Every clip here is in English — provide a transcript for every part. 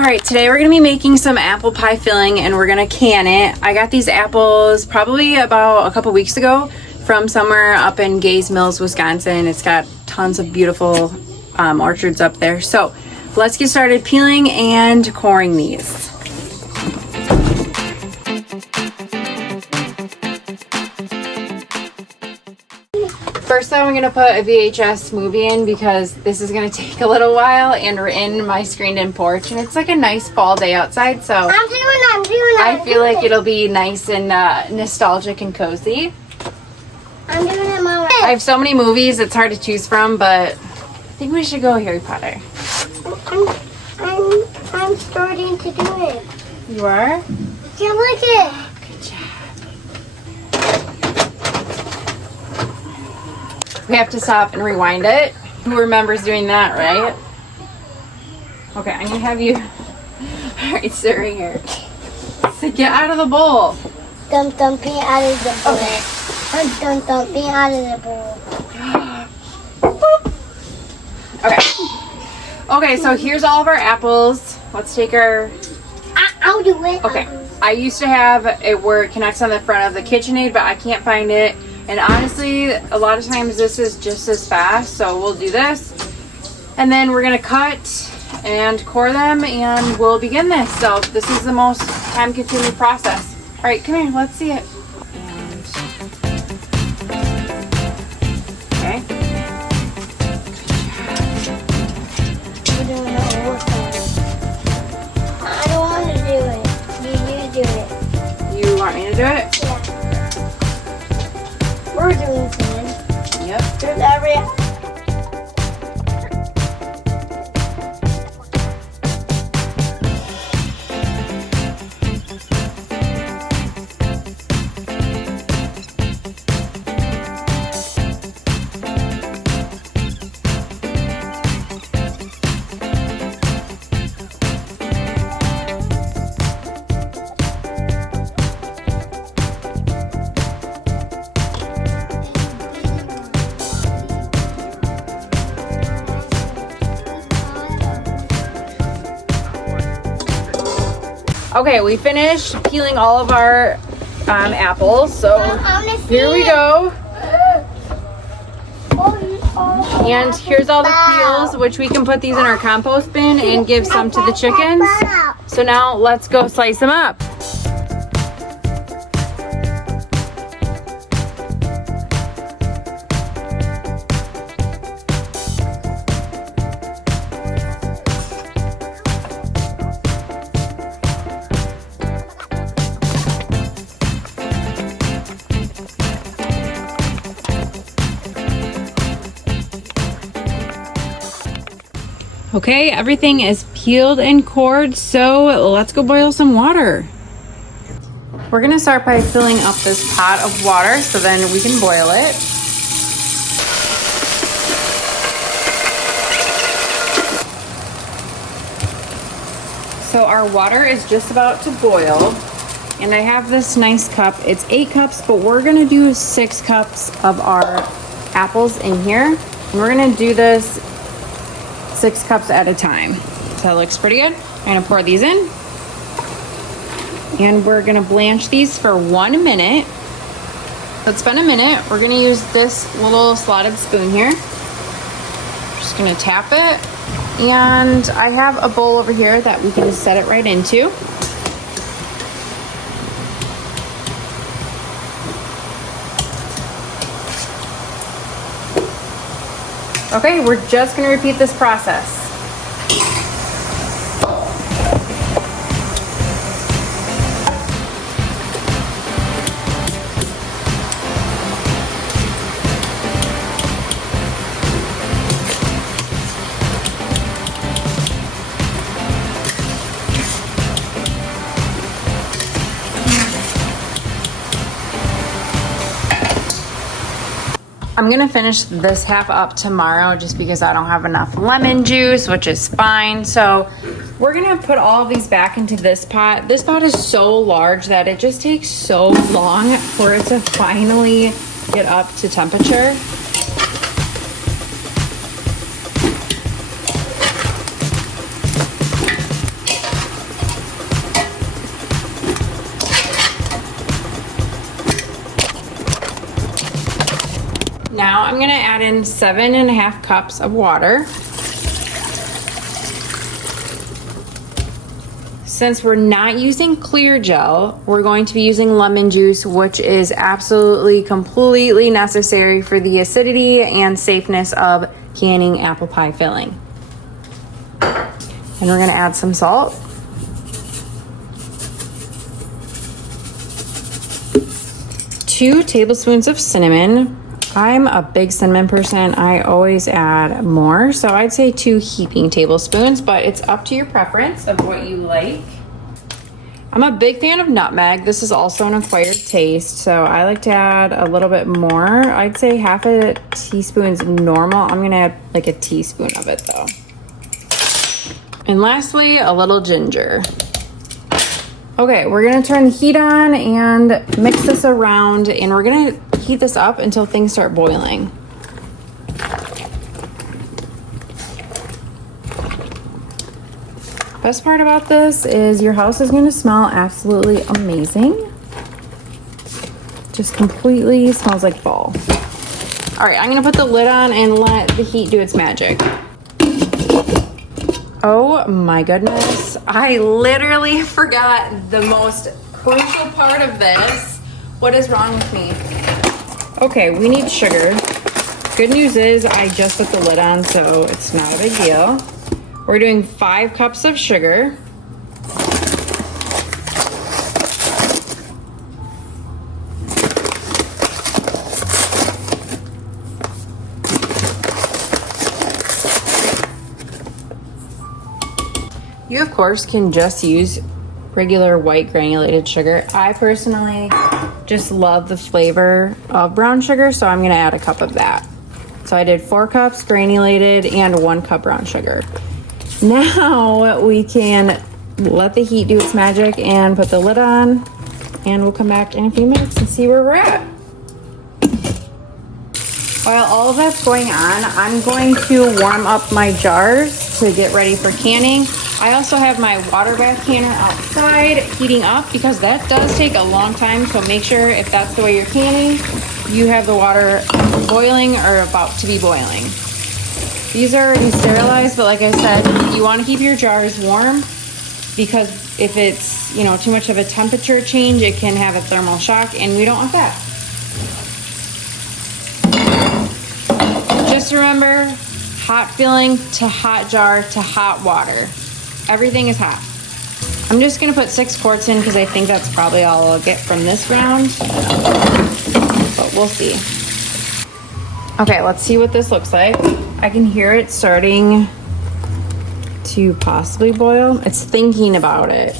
All right, today we're gonna be making some apple pie filling and we're gonna can it. I got these apples probably about a couple weeks ago from somewhere up in Gays Mills, Wisconsin. It's got tons of beautiful orchards up there. So let's get started peeling and coring these. First though, I'm gonna put a VHS movie in because this is gonna take a little while, and we're in my screened-in porch, and it's like a nice fall day outside, so I feel like it'll be nice and nostalgic and cozy. I'm doing it, Mama. I have so many movies, it's hard to choose from, but I think we should go Harry Potter. I'm starting to do it. You are? Yeah, look it. Good job. We have to stop and rewind it. Who remembers doing that, right? Okay, I'm gonna have you. Alright, sit right here. So get out of the bowl. Dumping out of the bowl. Okay. Dumping out of the bowl. Okay. Okay, so here's all of our apples. Let's take our. I'll do it. Okay. I used to have it where it connects on the front of the KitchenAid, but I can't find it. And honestly, a lot of times this is just as fast, so we'll do this. And then we're gonna cut and core them and we'll begin this. So this is the most time-consuming process. All right, come here, let's see it. And, okay. I don't want to do it. You do it. You want me to do it? Yeah. We're doing something. Yep. There's every. Okay, we finished peeling all of our apples, so here we go. And here's all the peels, which we can put these in our compost bin and give some to the chickens. So now let's go slice them up. Okay, everything is peeled and cored, so let's go boil some water. We're gonna start by filling up this pot of water so then we can boil it. So our water is just about to boil, and I have this nice cup. It's 8 cups, but we're gonna do 6 cups of our apples in here. And we're gonna do this 6 cups at a time. So that looks pretty good. I'm gonna pour these in. And we're gonna blanch these for 1 minute. It's been a minute. We're gonna use this little slotted spoon here. Just gonna tap it. And I have a bowl over here that we can just set it right into. Okay, we're just gonna repeat this process. I'm gonna finish this half up tomorrow just because I don't have enough lemon juice, which is fine. So we're gonna put all of these back into this pot. This pot is so large that it just takes so long for it to finally get up to temperature. gonna add in 7.5 cups of water. Since we're not using ClearJel, we're going to be using lemon juice, which is absolutely, completely necessary for the acidity and safeness of canning apple pie filling. And we're gonna add some salt. Two tablespoons of cinnamon. I'm a big cinnamon person. I always add more. So I'd say 2 heaping tablespoons, but it's up to your preference of what you like. I'm a big fan of nutmeg. This is also an acquired taste, so I like to add a little bit more. I'd say half a teaspoon's normal. I'm gonna add like a teaspoon of it though. And lastly, a little ginger. Okay, we're gonna turn the heat on and mix this around, and we're gonna heat this up until things start boiling. Best part about this is your house is gonna smell absolutely amazing. Just completely smells like fall. All right, I'm gonna put the lid on and let the heat do its magic. Oh my goodness. I literally forgot the most crucial part of this. What is wrong with me? Okay, we need sugar. Good news is I just put the lid on, so it's not a big deal. We're doing 5 cups of sugar. You, of course, can just use regular white granulated sugar. I personally just love the flavor of brown sugar, so I'm gonna add a cup of that. So I did 4 cups granulated and 1 cup brown sugar. Now we can let the heat do its magic and put the lid on, and we'll come back in a few minutes and see where we're at. While all of that's going on, I'm going to warm up my jars to get ready for canning. I also have my water bath canner outside heating up because that does take a long time, so make sure if that's the way you're canning, you have the water boiling or about to be boiling. These are already sterilized, but like I said, you want to keep your jars warm because if it's, you know, too much of a temperature change, it can have a thermal shock, and we don't want that. Just remember, hot filling to hot jar to hot water. Everything is hot. I'm just gonna put 6 quarts in because I think that's probably all I'll get from this round, but we'll see. Okay, let's see what this looks like. I can hear it starting to possibly boil. It's thinking about it.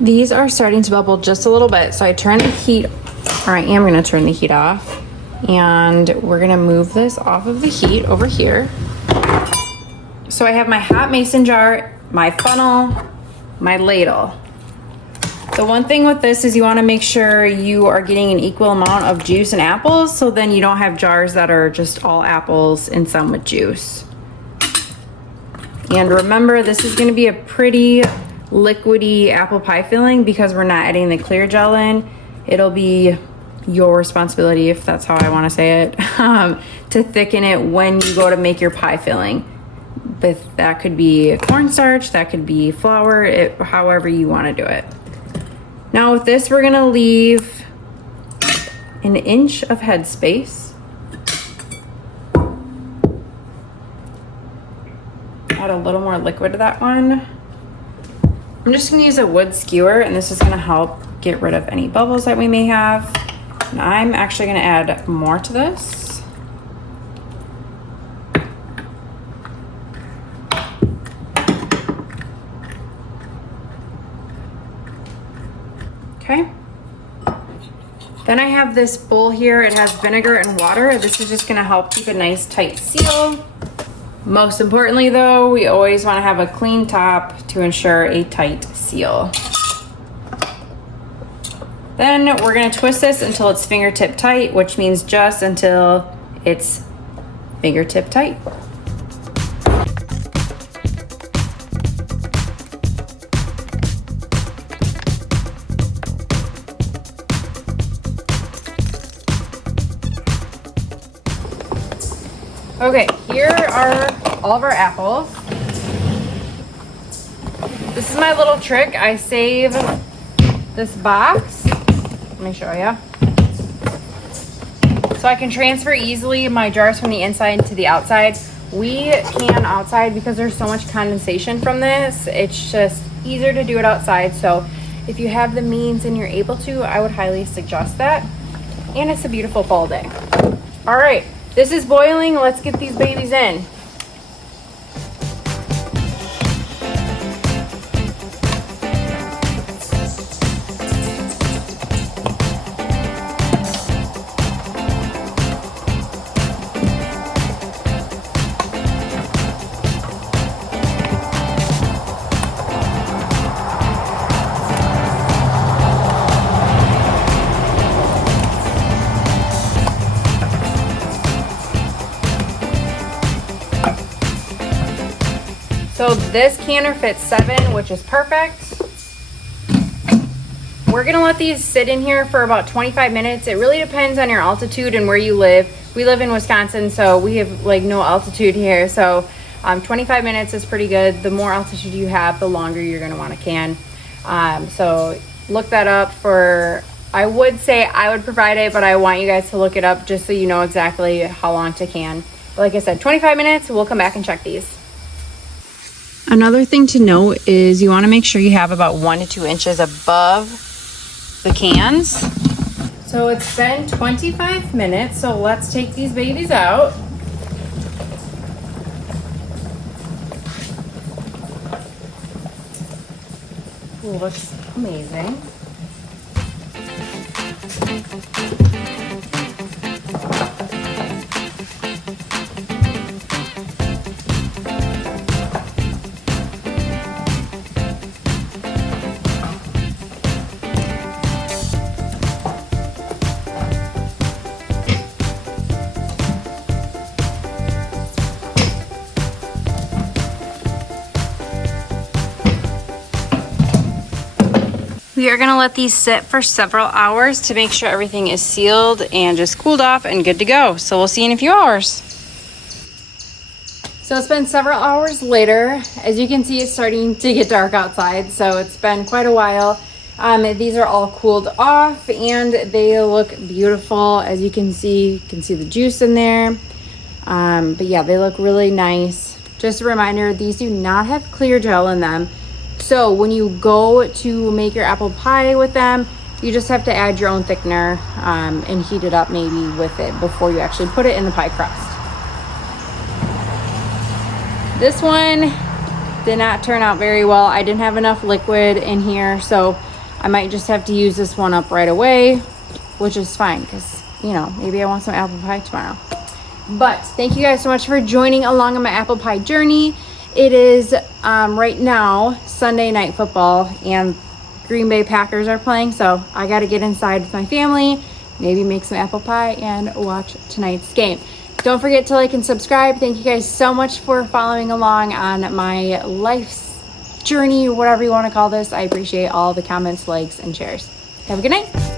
These are starting to bubble just a little bit, so I turned the heat, or I am gonna turn the heat off, and we're gonna move this off of the heat over here. So I have my hot mason jar, my funnel, my ladle. The one thing with this is you wanna make sure you are getting an equal amount of juice and apples, so then you don't have jars that are just all apples and some with juice. And remember, this is gonna be a pretty liquidy apple pie filling because we're not adding the ClearJel in. It'll be your responsibility, if that's how I want to say it, to thicken it when you go to make your pie filling. But that could be cornstarch, that could be flour, however you want to do it. Now with this, we're gonna leave an inch of headspace. Add a little more liquid to that one. I'm just gonna use a wood skewer, and this is gonna help get rid of any bubbles that we may have. And I'm actually gonna add more to this. Okay. Then I have this bowl here. It has vinegar and water. This is just gonna help keep a nice tight seal. Most importantly though, we always wanna have a clean top to ensure a tight seal. Then we're gonna twist this until it's fingertip tight, which means just until it's fingertip tight. Okay, here are all of our apples. This is my little trick. I save this box. Let me show you. So I can transfer easily my jars from the inside to the outside. We can outside because there's so much condensation from this. It's just easier to do it outside. So if you have the means and you're able to, I would highly suggest that. And it's a beautiful fall day. All right, this is boiling. Let's get these babies in. So this canner fits 7, which is perfect. We're gonna let these sit in here for about 25 minutes. It really depends on your altitude and where you live. We live in Wisconsin, so we have like no altitude here. So 25 minutes is pretty good. The more altitude you have, the longer you're gonna want to can. So look that up for, I would say I would provide it, but I want you guys to look it up just so you know exactly how long to can. But like I said, 25 minutes, we'll come back and check these. Another thing to note is you want to make sure you have about 1 to 2 inches above the cans. So it's been 25 minutes, so let's take these babies out. Ooh, looks amazing. We are gonna let these sit for several hours to make sure everything is sealed and just cooled off and good to go. So we'll see you in a few hours. So it's been several hours later. As you can see, it's starting to get dark outside, so it's been quite a while. These are all cooled off and they look beautiful. As you can see the juice in there. But yeah, they look really nice. Just a reminder, these do not have ClearJel in them. So when you go to make your apple pie with them, you just have to add your own thickener and heat it up maybe with it before you actually put it in the pie crust. This one did not turn out very well. I didn't have enough liquid in here, so I might just have to use this one up right away, which is fine because, you know, maybe I want some apple pie tomorrow. But thank you guys so much for joining along on my apple pie journey. It is right now Sunday night football and Green Bay Packers are playing, so I got to get inside with my family, maybe make some apple pie and watch tonight's game. Don't forget to like and subscribe. Thank you guys so much for following along on my life's journey, whatever you want to call this. I appreciate all the comments, likes, and shares. Have a good night.